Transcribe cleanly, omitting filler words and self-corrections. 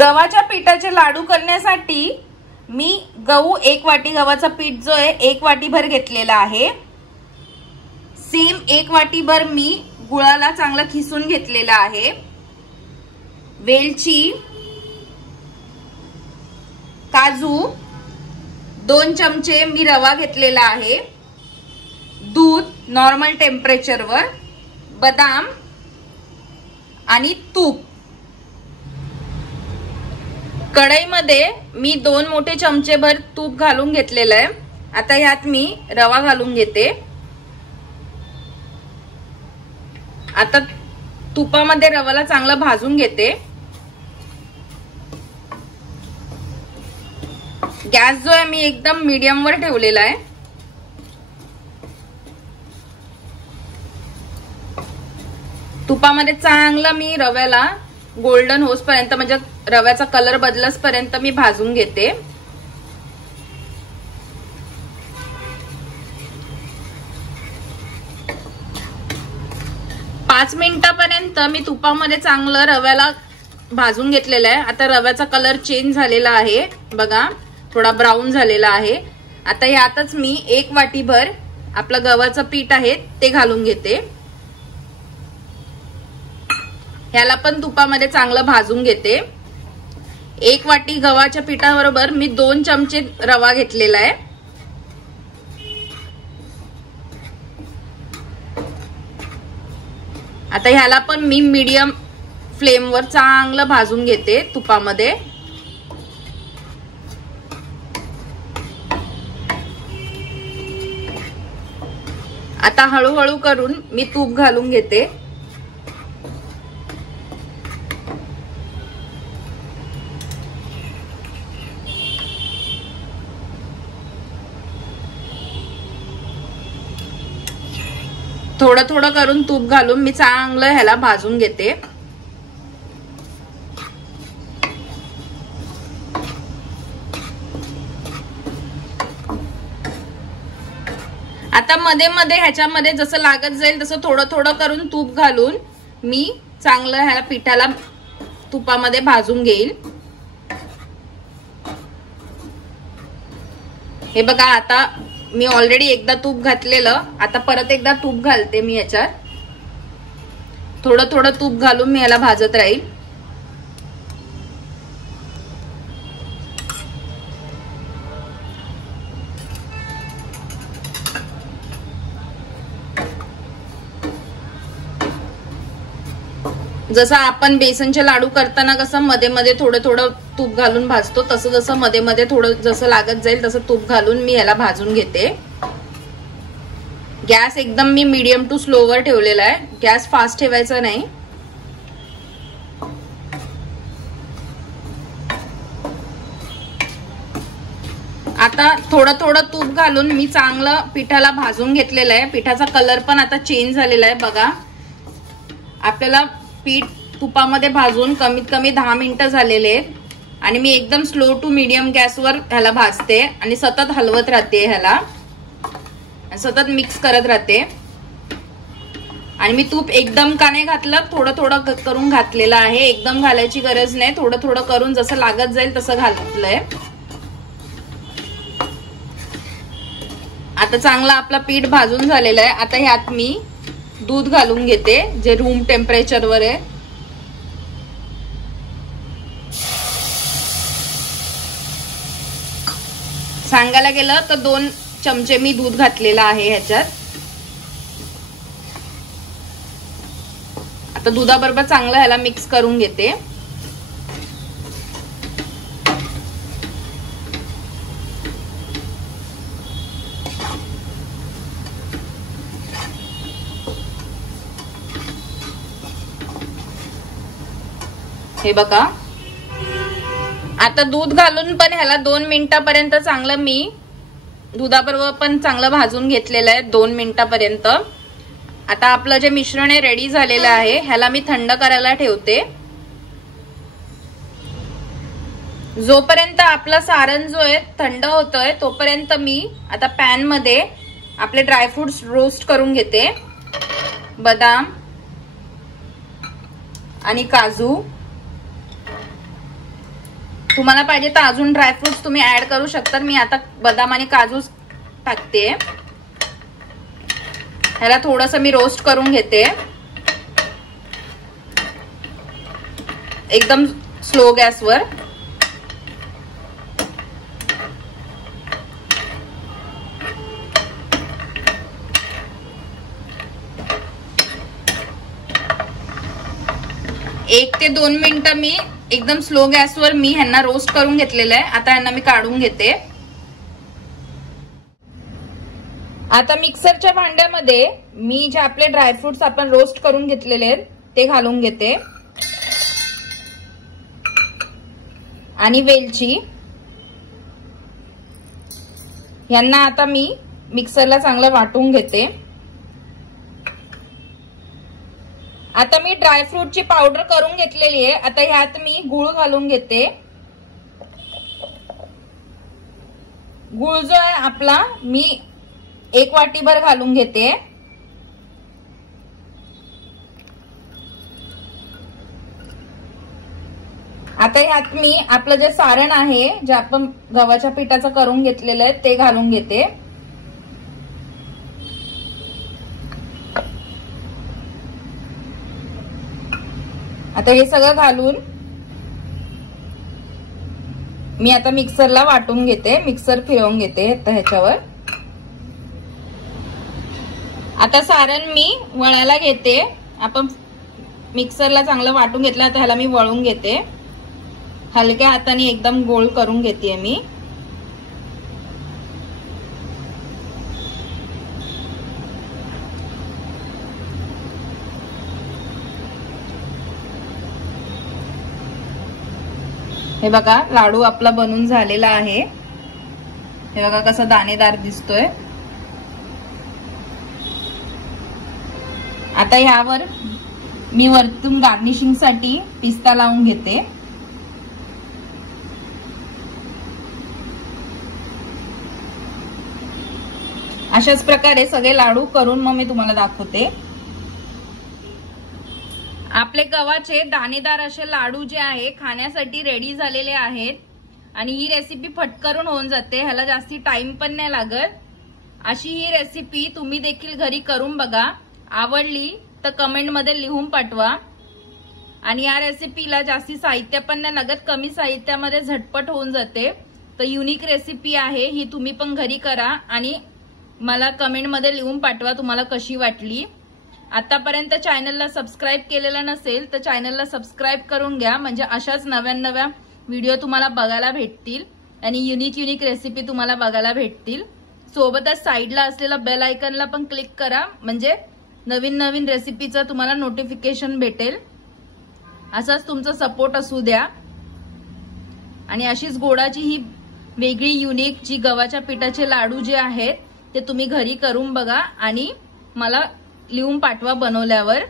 गव्हाच्या पिठाचे लाडू करण्यासाठी मी गहू 1 वाटी गव्हाचा पीठ जो आहे 1 वाटी भर घेतलेला आहे। सेम 1 वाटी भर मी गुळाला चांगला खिसून घेतलेला आहे। वेलची, काजू, 2 चमचे मी रवा घेतलेला आहे, दूध नॉर्मल टेम्परेचरवर, बदाम आणि तूप। कढईमध्ये मी 2 मोठे चमचे भर तूप घालून घेतलेलं आहे। आता यात मी रवा घालून घेते। आता तुपामध्ये रवाला चांगला भाजून घेते। गॅस जो आहे मी एकदम मीडियम वर ठेवलेला आहे। तुपामध्ये चांगलं मी रव्याला गोल्डन होसपर्यंत म्हणजे रव्याचा कलर बदलसपर्यंत मी भाजून घेते। पाच मिनिटापर्यंत मी तुपामध्ये चांगलं रव्याला भाजून घेतलेलं आहे। आता रव्याचा कलर चेंज झालेला आहे बघा, थोडा ब्राऊन झालेला आहे। आता यातच मी 1 वाटी भर आपलं गव्हाचं पीठ आहे ते घालून घेते। ह्याला पण तुपामध्ये चांगलं भाजून घेते। 1 वाटी गव्हाच्या पिठाबरोबर मी 2 चमचे रवा घेतलेला आहे। आता ह्याला पण मी मीडियम फ्लेमवर चांगलं भाजून घेते तुपामध्ये। आता हळूहळू करून मी तूप घालून घेते। थोडं थोडं करून तूप घालून मी चांगलं ह्याला भाजून घेते। आता मध्ये मध्ये ह्याच्यामध्ये जसं लागत जाईल तसं थोडं थोडं करून तूप घालून मी चांगलं ह्याला पिठाला तुपामध्ये भाजून घेईल। हे बघा, आता मी ऑलरेडी एकदा तूप घातलेलं, आता परत एकदा तूप घालते मी याच्यात। थोडं थोडं तूप घालून मी याला भाजत राहील। जसं आपण बेसनचे लाडू करताना कसं मध्ये मध्ये थोडं थोडं तूप घालून भाजतो, तसं जसं मध्ये मध्ये थोडं जसं लागत जाईल तसं तूप घालून मी याला भाजून घेते। गॅस एकदम मी मीडियम टू स्लो वर ठेवलेला आहे, गॅस फास्ट ठेवायचा नाही। आता थोडं थोडं तूप घालून मी चांगलं पिठाला भाजून घेतलेलं आहे। पिठाचा कलर पण आता चेंज झालेला आहे बघा। आपल्याला पीठ तुपामध्ये भाजून कमीत कमी 10 मिनिटं झालेले आहेत आणि मी एकदम स्लो टू मीडियम गॅसवर ह्याला भाजते आणि सतत हलवत राहते, ह्याला सतत मिक्स करत राहते। आणि मी तूप एकदम का नाही घातलं, थोडं थोडं करून घातलेलं आहे। एकदम घालायची गरज नाही, थोडं थोडं करून जसं लागत जाईल तसं घातलंय। आता चांगलं आपलं पीठ भाजून झालेलं आहे। आता ह्यात मी दूध घालून घेते जे रूम टेम्परेचरवर आहे। सांगायला गेलं तर 2 चमचे मी दूध घातलेलं आहे ह्याच्यात। आता दुधाबरोबर चांगलं ह्याला मिक्स करून घेते। हे बघा, आता दूध घालून पण ह्याला 2 मिनिटापर्यंत चांगलं मी दुधाबरोबर पण चांगलं भाजून घेतलेलं आहे 2 मिनिटापर्यंत। आता आपलं जे मिश्रण आहे रेडी झालेलं आहे, ह्याला मी थंड करायला ठेवते। जोपर्यंत आपलं सारण जो आहे थंड होतोय तोपर्यंत मी आता पॅन मध्ये आपले ड्रायफ्रुट्स रोस्ट करून घेते। बदाम आणि काजू, तुम्हाला पाहिजे तर अजून ड्रायफ्रुट्स तुम्ही ऍड करू शकता. मी आता बदाम आणि काजू टाकते. ह्याला थोडस मी रोस्ट करून घेते एकदम स्लो गॅसवर. एक ते 2 मिनिटं मी एकदम स्लो गॅसवर मी ह्यांना रोस्ट करून घेतलेलं आहे. आता ह्यांना मी काढून घेते. आता मिक्सरच्या भांड्यामध्ये मी जे आपले ड्रायफ्रुट्स आपण रोस्ट करून घेतलेले आहेत ते घालून घेते आणि वेलची. यांना आता मी मिक्सरला चांगलं वाटून घेते. आता मी ड्रायफ्रूटची पावडर करून घेतलेली आहे. आता ह्यात मी गूळ घालून घेते. गूळ जो आहे आपला मी 1 वाटीभर घालून घेते. आता ह्यात मी आपलं जे सारण आहे जे आपण गव्हाच्या पिठाचं करून घेतलेलं आहे ते घालून घेते. आता हे सगळं घालून मी आता मिक्सरला वाटून घेते. मिक्सर फिरवून घेते आता ह्याच्यावर. आता सारण मी वळायला घेते. आपण मिक्सरला चांगलं वाटून घेतलं. आता ह्याला मी वळून घेते. हलक्या हाताने एकदम गोल करून घेते मी. हे बघा लाडू आपला बनून झालेला आहे. हे बघा कसा दाणेदार दिसतोय. आता ह्यावर मी वरतून गार्निशिंग साठी पिस्ता लावून घेते. अशाच प्रकारे सगळे लाडू करून मग मी तुम्हाला दाखवते. आपले गव्हाचे दाणेदार असे लाडू जे आहे खाण्यासाठी रेडी झालेले आहेत. आणि ही रेसिपी फटकरून होऊन जाते. ह्याला जास्ती टाइम पण नाही लागत. अशी ही रेसिपी तुम्ही देखील घरी करून बघा. आवडली तर कमेंट मध्ये लिहून पाठवा. आणि या रेसिपीला जास्ती साहित्य पण नाही लागत. कमी साहित्यामध्ये झटपट होऊन जाते. तर युनिक रेसिपी आहे ही. तुम्ही पण घरी करा आणि मला कमेंट मध्ये लिहून पाठवा तुम्हाला कशी वाटली. आतापर्यंत चॅनलला सबस्क्राईब केलेलं नसेल तर चॅनलला सबस्क्राईब करून घ्या. म्हणजे अशाच नव्या व्हिडिओ तुम्हाला बघायला भेटतील आणि युनिक रेसिपी तुम्हाला बघायला भेटतील. सोबतच साईडला असलेला बेल आयकॉनला पण क्लिक करा. म्हणजे नवीन रेसिपीचं तुम्हाला नोटिफिकेशन भेटेल. असाच तुमचा सपोर्ट असू द्या. आणि अशीच गोडाची ही वेगळी युनिक जी गव्हाच्या पिठाचे लाडू जे आहेत ते तुम्ही घरी करून बघा आणि मला लिहून पाठवा बनवल्यावर.